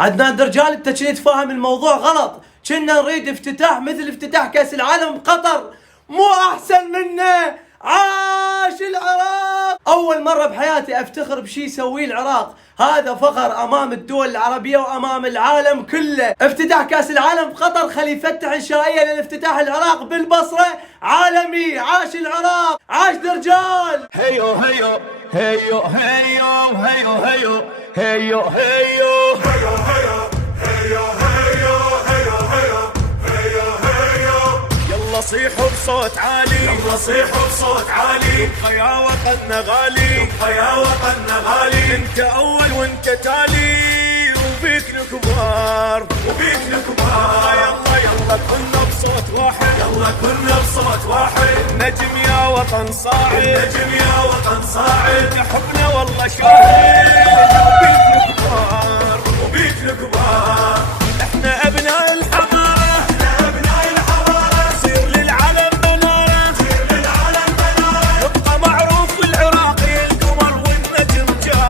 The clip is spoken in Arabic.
عدنان درجال انت كنت فاهم الموضوع غلط، كنا نريد افتتاح مثل افتتاح كاس العالم بقطر، مو احسن منه. عاش العراق! اول مرة بحياتي افتخر بشي يسويه العراق، هذا فخر امام الدول العربية وامام العالم كله. افتتاح كاس العالم بقطر خلي يفتح انشائية لان افتتاح العراق بالبصرة عالمي. عاش العراق! عاش درجال! هيو هيو هيو هيو هيو هيو هيو هيو يلا صيحوا بصوت عالي، يلا صيحوا بصوت عالي، يبقى يا وطننا غالي، يبقى يا وطننا غالي. انت اول وانت تالي وبيك الكبار، وبيك الكبار. يلا يلا كنا بصوت واحد، يلا كنا بصوت واحد. نجم يا وطن صاعد، نجم يا وطن صاعد. حبنا والله شاهد وبيك الكبار، وبيك الكبار.